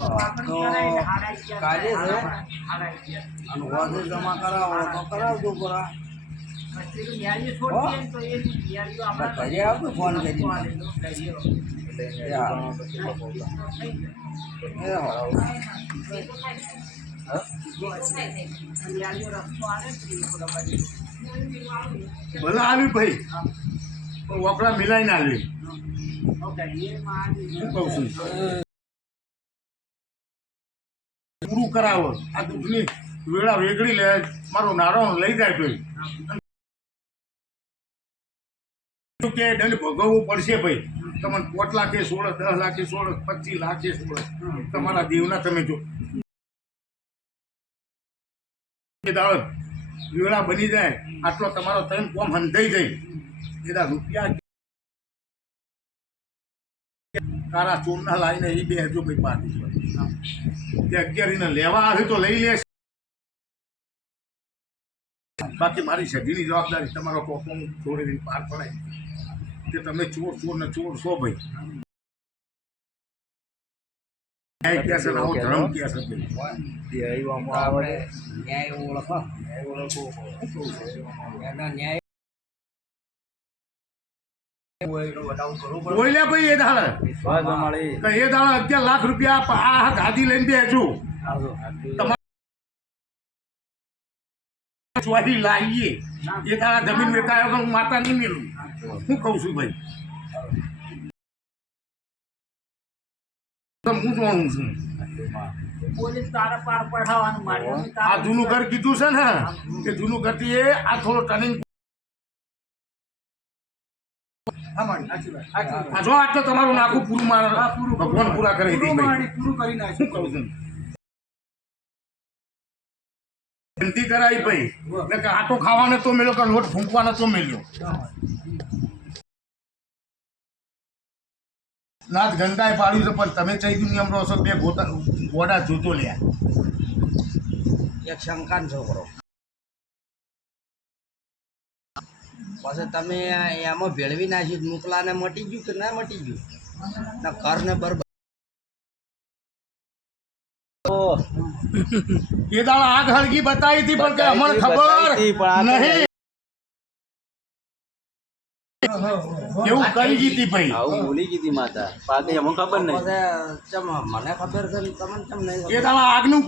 તો કાલે છે. અને વધુ જમા કરાવો તો કરાવજો પરા ઘરે આવજો ફોન કરી ભલે આવી ભાઈ. વપરા મિલાઈ ના લે શું કહું છું? પૂરું કરાવો. આ દૂધની વેળા વેગળી લે, મારો નારો લઈ જાય ભાઈ. કે દંડ ભોગવવું પડશે ભાઈ. તમને પોટ લાખે સોળ, દસ લાખે સોળ, પચીસ લાખે સોળ. તમારા દેવના તમે જો. વેળા બની જાય, આટલો તમારો તન કોમ હંધાઈ જાય. એના રૂપિયા કારા ચોરના લાઈને એ બે હજુ કંઈ પાડી તે અગિયારીને લેવા આવે તો લઈ લેશે. બાકી મારી સજીની જવાબદારી તમારો કોપો છોડી પાર પડાય કે તમે ચોર ચોર ને ચોર છો ભાઈ. ન્યાય ઓળખો. ન્યાય ઓળખો. એના ન્યાય બોલે ભાઈ એ દાડે? તો એ દાડે અગિયાર લાખ રૂપિયા આ આ ગાદી લઈને બે હજુ ચોરી લાવીએ. એ દાડા જમીન વેચાયો તો હું માતા નહીં મેલું. હું કહું છું ભાઈ. તો હું જોણું છું. આ જૂનું ઘર કીધું છે ને કે જૂનું ઘરથી થી આ થોડો ટર્નિંગ જો આટલો તમારું નાખું પૂરું મારા ભગવાન પૂરા કરી દી ભાઈ. શું કહું છું? વિનંતી કરાઈ ભાઈ. એટલે કે આટો ખાવાને તો મેળ્યો કે લોટ ફૂંકવાનો તો મેળ્યો નાથ ગંગાએ પાડ્યું છે પણ તમે ચઈ નિયમ રહો છો બે ગોતા ગોડા જૂતો લ્યા. એક શંકાન છોકરો. પછી તમે એમાં ભેળવી નાખ્યું મુકલાને મટી ગયું કે ના મટી ગયું? ના ઘરને બરબાદ. એ દાળ આગ હળગી બતાવી હતી પણ કે અમને ખબર નહીં. એવું કરી ગીતી ભાઈ? આવું ભૂલી ગઈ માતા. ખબર નહીં. ચમ મને ખબર છે તમને કેમ નહીં એ દાડા આગનું